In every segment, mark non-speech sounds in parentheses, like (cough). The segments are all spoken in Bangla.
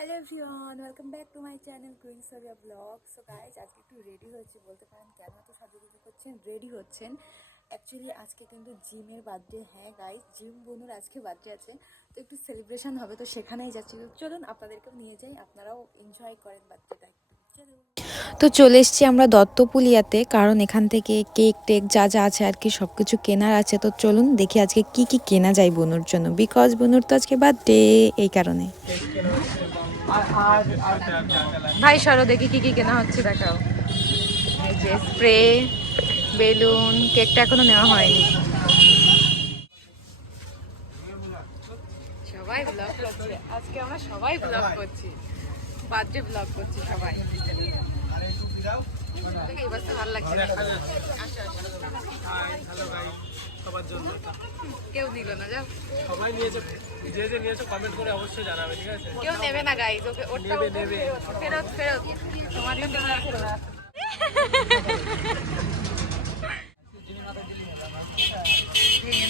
Hello everyone welcome back to my channel queen Soriya vlog so guys আজকে একটু রেডি হয়েছি বলতে পারেন, কেন এত সাজুগুজু করছেন? রেডি হচ্ছেন। অ্যাকচুয়ালি আজকে কিন্তু জিমের বার্থডে হ্যাঁ গাইজ জিম বোনুর আজকে বার্থডে আছে। তো একটু সেলিব্রেশন হবে, তো সেখানেই যাচ্ছি। চলুন, আপনাদেরকেও নিয়ে যাই, আপনারাও এনজয় করেন বার্থডেটা একটু। চলুন। তো চলে এসছি আমরা দত্তপুলিয়াতে, কারণ এখান থেকে কেক টেক যা যা আছে আর কি সব কিছু কেনার আছে। তো চলুন দেখি আজকে কি কি কেনা যায় বনুর জন্য বিকজ বনুর তো আজকে বার্থডে এই কারণে। ভাই সরো দেখি কি কি কেনা হচ্ছে দেখাও। এই যে স্প্রে বেলুন কেকটা এখনও নেওয়া হয়নি। সবাই ব্লগ করছে। আজকে আমরা সবাই ব্লগ করছি। বার্থডে ব্লগ করছি সবাই। দেখে এবার তো ভালো লাগছে। সবার জন্য কেউ নিল না যাও সবাই নিয়েছে যে যে নিয়েছে কমেন্ট করে অবশ্যই জানাবে ঠিক আছে কেউ নেবে না গাইজ ওকে ওটা নেবে, নেবে। ফেরত ফেরত তোমার জন্য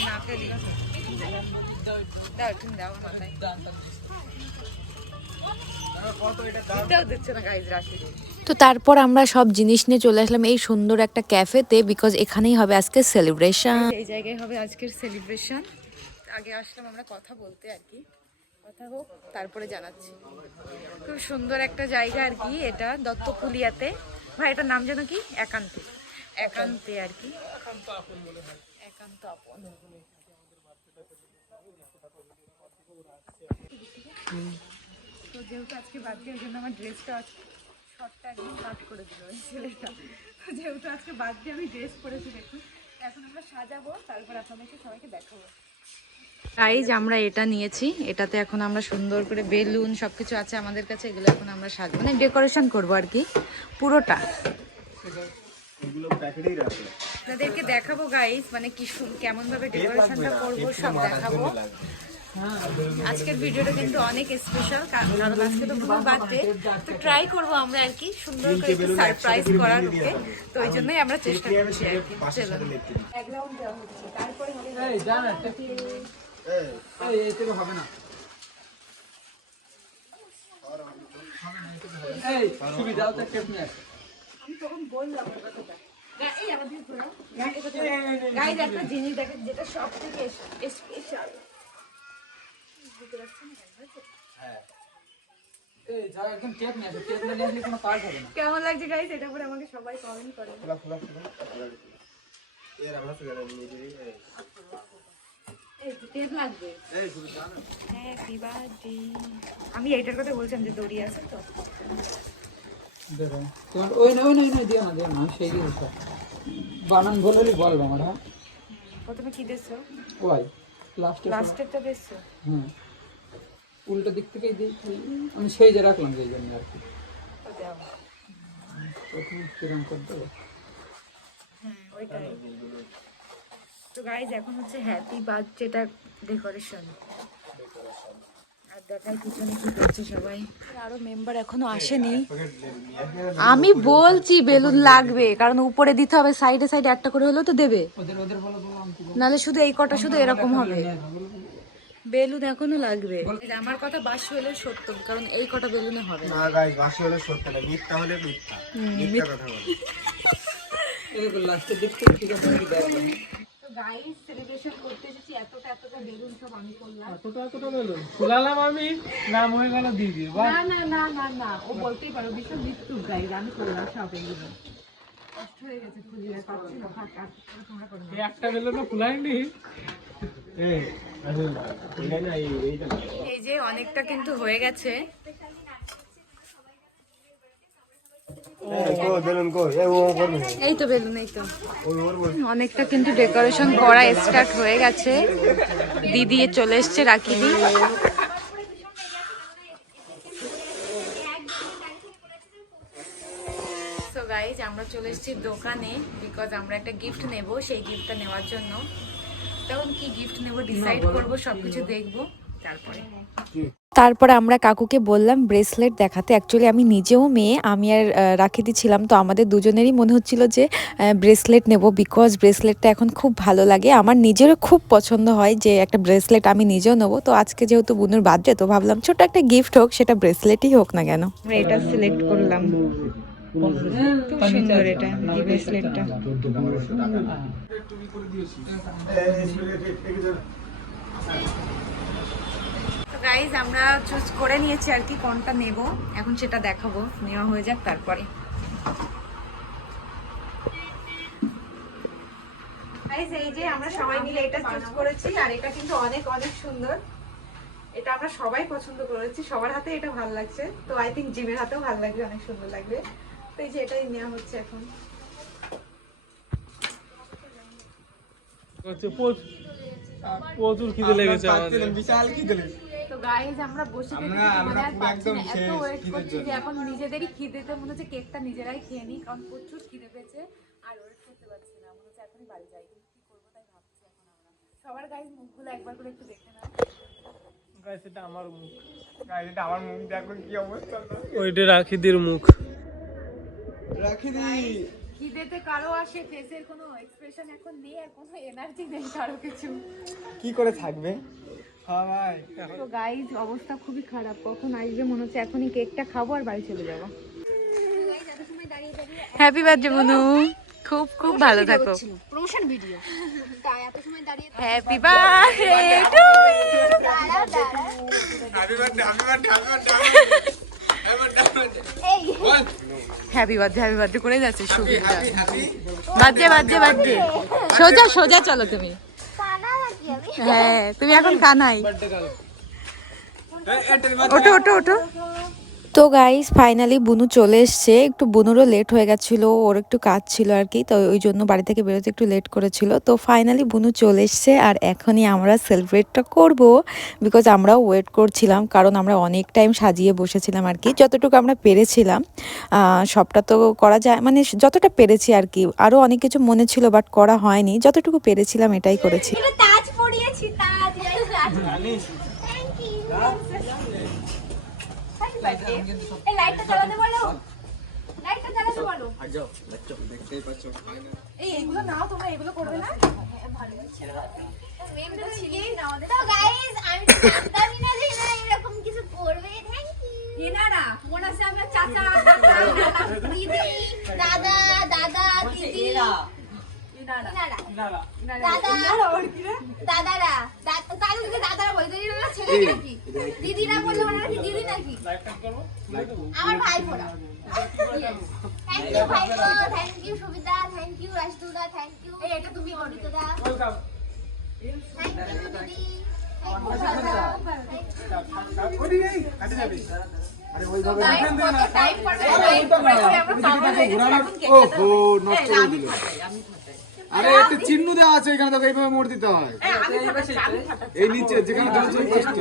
না ফেলি। দাও, তুমি দাও মাথায়। তো তারপর আমরা সব জিনিস নিয়ে চলে আসলাম এই সুন্দর একটা ক্যাফেতে বিকজ এখানেই হবে আজকে সেলিব্রেশন এই জায়গায় হবে আজকের সেলিব্রেশন আগে আসলাম আমরা কথা বলতে আর কি। কথা হোক তারপরে জানাচ্ছি। খুব সুন্দর একটা জায়গা আর কি এটা দত্তপুলিয়াতে। ভাই এটার নাম যেন কি? একান্তে। একান্তে আর কি। একান্ত আপন। তো যেহেতু আজকে বার্থডে ওই জন্য আমার ড্রেসটা শর্টটা একদম কাট করে দিল ওই ছেলেটা। তো যেহেতু আজকে বার্থডে আমি ড্রেস পরেছি দেখুন এখন আমরা সাজাবো তারপর আপনাদেরকে সবাইকে দেখাবো। গাইজ আমরা এটা নিয়েছি। এটাতে এখন আমরা সুন্দর করে বেলুন সবকিছু আছে আমাদের কাছে এগুলো এখন আমরা সাজ মানে ডেকোরেশন করব আর কি পুরোটা। আপনাদেরকে দেখাবো গাইজ মানে কি কেমন ভাবে ডেকোরেশনটা করব সব দেখাবো। আজকের ভিডিওটা কিন্তু অনেক স্পেশাল কারণ আজকে তো পুরো বার্থডে তো ট্রাই করব আমরা আর কি সুন্দর করে একটু সারপ্রাইজ করার ওকে। তো ওই জন্যই আমরা চেষ্টা করছি আর কি চলো। ব্যাকগ্রাউন্ড দেওয়া হচ্ছে তারপরে হবে আমি তখন বললাম কথাটা এই আমাদের কথাটা। গাইজ একটা জিনিস দেখেন যেটা সব থেকে স্পেশাল বুঝতে পারছেন না কেন, হয়েছে? কেমন লাগছে এটা পরে আমাকে সবাই কমেন্ট করে। এই তো টেপ লাগবে। হ্যাপি বার্থডে আমি এইটার কথা বলছিলাম যে দড়ি আছে তো। ওই না ওই না ওই দিও না দিও না সেই দিয়েছি বানান বললি বলব আমার হ্যাঁ? প্রথমে কি দেখছ ওয়াই লাস্টে লাস্টেরটা দেখছ হ্যাঁ উল্টো দিক থেকেই দিই আমি সেই যে রাখলাম সেই জন্য আর কি। কিরম করে দেবো হ্যাঁ তো গাইজ এখন হচ্ছে হ্যাপি বার্থডেটা ডেকোরেশন আর দেখাই পিছনে কি করছে সবাই। আরও মেম্বার এখনও আসেনি। আমি বলছি বেলুন লাগবে কারণ উপরে দিতে হবে সাইডে সাইডে একটা করে হলেও তো দেবে। নালে শুধু এই কটা শুধু এরকম হবে। বেলুন এখনও লাগবে। আমার কথা বাসি হলে সত্য কারণ এই কটা বেলুনে হবে না। গাইস বাসি হলে সত্য না মিথ্যা হলে মিথ্যা। মিথ্যা কথা বলে। এরকম লাস্টের দিক থেকে ঠিক আছে আমি দেখলাম তো গাইস সেলিব্রেশন করতে এসেছি এতটা এতটা বেলুন সব আমি করলাম। এতটা এতটা বলুন? ফুলালাম আমি? নাম হয়ে গেল দিদি না না না না না ও বলতেই পারো ভীষণ মৃত্যু গাইজ আমি করলাম সব এগুলো। কষ্ট হয়ে গেছে খুঁজে পাচ্ছি না থাক আর তোমরা করো না। এই একটা ফুলাইনি এই যে। অনেকটা কিন্তু হয়ে গেছে। এই তো বেলুন এই তো। ওই ওর বল। অনেকটা কিন্তু ডেকোরেশন করা স্টার্ট হয়ে গেছে। দিদি চলে এসছে রাখি দি সো গাইজ আমরা চলে এসেছি দোকানে বিকজ আমরা একটা গিফট নেব সেই গিফটটা নেওয়ার জন্য। তখন কি গিফট নেব ডিসাইড করব সবকিছু দেখব তারপরে। তারপর আমরা কাকুকে বললাম ব্রেসলেট দেখাতে। অ্যাকচুয়ালি আমি নিজেও মেয়ে আমি আর রাখিদি ছিলাম। তো আমাদের দুজনেরই মনে হচ্ছিল যে ব্রেসলেট নেব বিকজ ব্রেসলেটটা এখন খুব ভালো লাগে। আমার নিজেরও খুব পছন্দ হয় যে একটা ব্রেসলেট আমি নিজেও নেব। তো আজকে যেহেতু বুনুর বার্থডে তো ভাবলাম ছোট একটা গিফট হোক সেটা ব্রেসলেটই হোক না কেন। এটা সিলেক্ট করলাম। গাইজ আমরা চুজ করে নিয়েছি আর কি কোনটা নেব। এখন সেটা দেখাবো। নেওয়া হয়ে যাক তারপরে। এই যে আমরা সবাই মিলে এটা চুজ করেছি, আর এটা কিন্তু অনেক অনেক সুন্দর। এটা আমরা সবাই পছন্দ করেছি। সবার হাতে এটা ভালো লাগছে। তো আই থিঙ্ক জিমের হাতেও ভালো লাগবে, অনেক সুন্দর লাগবে। তো এই যে এটাই নেওয়া হচ্ছে এখন। প্রচুর প্রচুর খিদে লেগেছে আমাদের। বিশাল কি দিলে তো গাইজ আমরা বসে থেকে না, এত ওয়েট করছি যে এখন নিজেদেরই খিদেতে মনে হচ্ছে কেকটা নিজেরাই খেয়ে নিই কারণ প্রচুর খিদে পেয়েছে আর ওয়েট করতে পারছি না। মনে হচ্ছে এখনই বাড়ি যাই কিন্তু কি করব তাই ভাবছি এখন আমরা। সবার মুখগুলো একবার করে একটু দেখে নাও। গাইস এটা আমার মুখ। গাইস এটা আমার মুখ দেখো কি অবস্থা। ওইটা রাখিদির মুখ। রাখি দি। খিদেতে কারও আসে ফেসের কোনো এক্সপ্রেশন এখন নেই আর কোনো এনার্জি নেই কারও কিছু। কি করে থাকবে? হ্যাঁ তো গাইজ অবস্থা খুবই খারাপ। কখন আসবে মনে হচ্ছে এখনই কেকটা খাব আর বাড়ি চলে যাব। হ্যাপি বার্থডে বুনু খুব খুব ভালো থাকো। প্রমোশন ভিডিও তাই এত সময় দাঁড়িয়ে happy birthday to happy birthday happy birthday happy birthday happy birthday করে যাচ্ছে সুবিধা? বার্থডে বার্থডে বার্থডে সোজা সোজা চলো তুমি। হ্যাঁ তুমি এখন কানাই। ওঠো ওঠো ওঠো। তো গাইস ফাইনালি বুনু চলে এসছে। একটু বুনুরও লেট হয়ে গেছিল ওর একটু কাজ ছিল আর কি তো ওই জন্য বাড়ি থেকে বেরোতে একটু লেট করেছিল। তো ফাইনালি বুনু চলে এসছে আর এখনই আমরা সেলিব্রেটটা করব বিকজ আমরাও ওয়েট করছিলাম কারণ আমরা অনেক টাইম সাজিয়ে বসেছিলাম আর কি যতটুকু আমরা পেরেছিলাম। সবটা তো করা যায় মানে যতটা পেরেছি আর কি আরও অনেক কিছু মনে ছিল বাট করা হয়নি যতটুকু পেরেছিলাম এটাই করেছি। তাজ পরিয়েছি তাজ। এই লাইটটা জ্বালাতে বলো। লাইটটা জ্বালাতে বলো। এই এগুলো নাও তোমরা এগুলো করবে না? না তো গাইস আমি জানতামই না যে এরকম কিছু করবে। থ্যাংক ইউ এনারা মনে হচ্ছে আমরা চাচা চাচা। দিদি দাদা দাদা দিদি এনারা দাদা দাদা দাদারা। দাদারা বলে ছেলে নাকি? দিদিরা বললে ওরা নাকি দিদি নাকি? আমার ভাই ফোরা থ্যাংক ইউ ভাই থ্যাংক ইউ সুবিধা থ্যাংক ইউ রাজদুদা থ্যাংক ইউ এটা তুমি থ্যাংক ইউ দিদি। টাইম পড়বে হয়ে ওহো নষ্ট করে দিল আরে একটা চিহ্ন দেওয়া আছে এখানে তো এইভাবে মোড় দিতে হয়। এই নিচে যেখানে জল চলে ফার্স্টে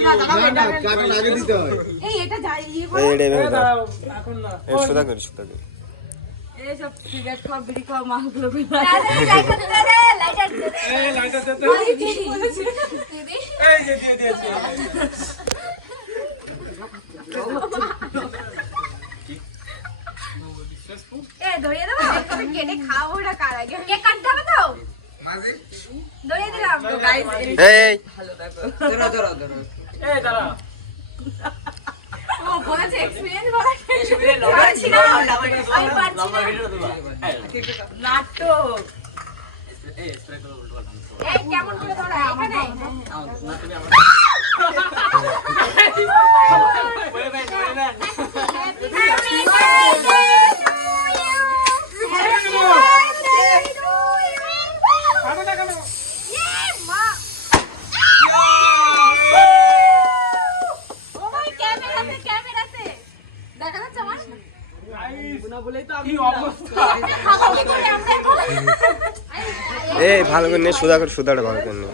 না না কার্টুন আগে দিতে হয়। এই এটা যাই ইয়ে করে। এখন না। এই সব সিগারেট খাওয়া বিড়ি খাওয়া মাগুলো (laughs) লাইটার দে দে লাইটার দে দে। লাইটার দে তো। দিদি। এই যে দিয়ে দিয়েছি। এ ধরিয়ে দেবো? কেটে খাওয়াবো ওটা কার আগে? কেক কাটতে হবে তো? ধরিয়ে দিলাম। তো গাইস এই দাঁড়া। ও বলেছে এক্সপেরিয়েন্স বলা পারছি না। আমি পারছি না। নাটক। এই কেমন করে ধরা এখানে? Happy birthday to you happy birthday to you মা ও মাই ক্যামেরাতে ক্যামেরাতে দেখা যাচ্ছে আমার? এই ভালো করে নে সুদা করে সুদাটা ভালো করে নে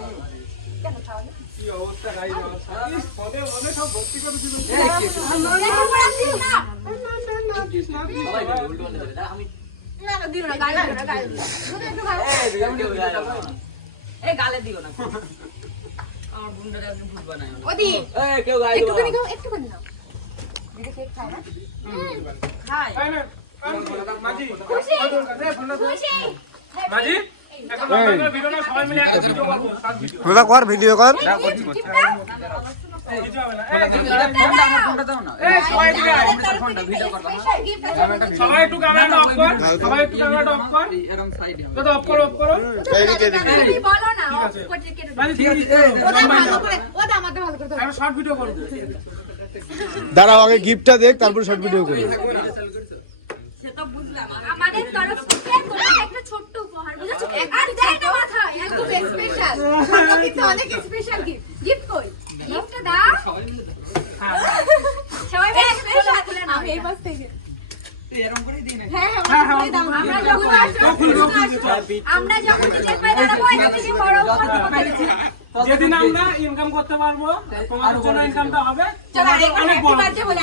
মনে মনে গালে দিও না ভালো একটুখানি একটুখানি কর ভিডিও কর কিছু হবে না এই, এই, সবাই একটু ক্যামেরাটা অফ কর সবাই একটু ক্যামেরাটা অফ কর এরকম সাইডে দাদা অফ করো অফ করো বলো না অফ করতে কেটে দাও। ঠিক আছে ওটা ভালো করে ওটা আমাদের ভালো করে দাও। একটা শর্ট ভিডিও করব দাঁড়াও আগে গিফটটা দেখ তারপর শর্ট ভিডিও করি হ্যাঁ হ্যাঁ আমরা যখন নিজের পায়ে দাঁড়াবো বড় যেদিন আমরা ইনকাম করতে পারব তোমার জন্য ইনকামটা হবে চলো আরেকবার অনেক হ্যাপি বড় বার্থডে বলে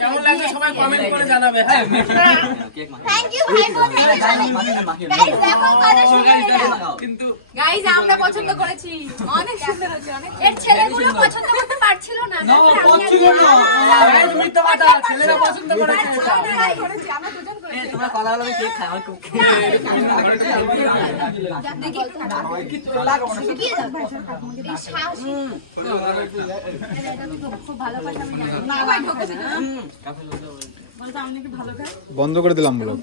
কেমন লাগল সবাই কমেন্ট করে জানাবে হ্যাঁ? থ্যাংক ইউ ভাই কিন্তু গাইস আমরা পছন্দ করেছি। অনেক সুন্দর হয়েছে অনেক এর ছেলেগুলো পছন্দ করতে পারছিল না। না পছন্দ না। গাইস মিথ্যা কথা ছেলেরা পছন্দ করেছে। আমরা দুজন করেছি তোমরা কলা কেক খাও আমি খুব দেখি কিছু লাগো না কি এই সাহসী এটা তো খুব ভালো কথা আমি জানি না ভাই ঢোকেছে না বন্ধ করে দিলাম ব্লগ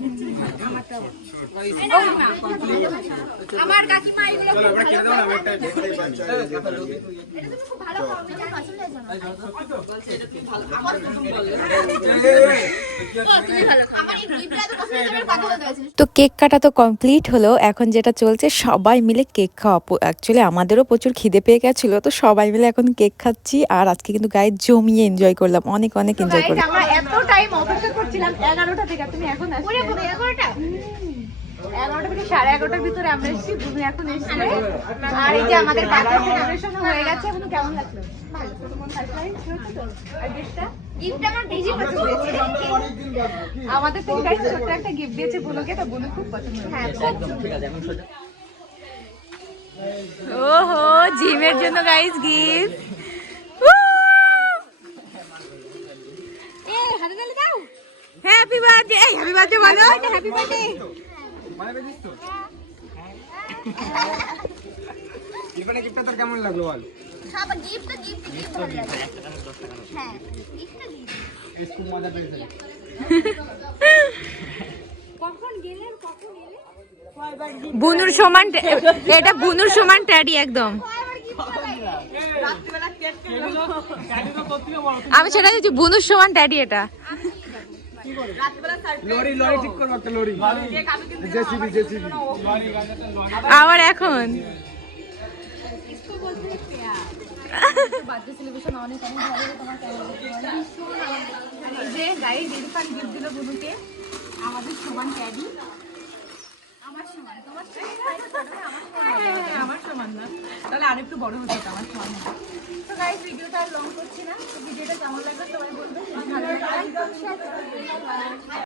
আমার কাকিমা এগুলো ভালো তো কেক কাটা তো কমপ্লিট হলো। এখন যেটা চলছে সবাই মিলে কেক খাওয়া অ্যাকচুয়ালি আমাদেরও প্রচুর খিদে পেয়ে গেছিল তো সবাই মিলে এখন কেক খাচ্ছি। আর আজকে কিন্তু গায়ে জমিয়ে এনজয় করলাম অনেক অনেক এনজয় করলাম। আমরা এত টাইম অপেক্ষা করছিলাম এগারোটা থেকে। তুমি এখন এগারোটা থেকে সাড়ে এগারোটার ভিতরে আমরা এসেছি তুমি এখন এসেছি। আর এই যে আমাদের সেলিব্রেশন হয়ে গেছে। এখন কেমন লাগল? তো আমাদের ছোট্ট একটা গিফট দিয়েছে বুনুকে তো বুনু খুব পছন্দ হ্যাঁ ওহো জিমের জন্য guys gift happy birthday happy birthday বলো। হ্যাপি বার্থডে গিফটটা তোর কেমন লাগল বল? Gift gift gift. হ্যাঁ খুব মজা পেয়েছে। বুনুর সমান টে- এটা বুনুর সমান ট্যাডি একদম। আমি সেটা দিচ্ছি বুনুর সমান ট্যাডি এটা। আবার এখন? আমাদের সমান ক্যাডি আমার সমান তোমার সমান। আমার সমান না। তাহলে আরেকটু বড় হতো আমার সমান তো গাইজ ভিডিওটা আর লং করছি না। তো ভিডিওটা কেমন লাগল সবাই বলবে।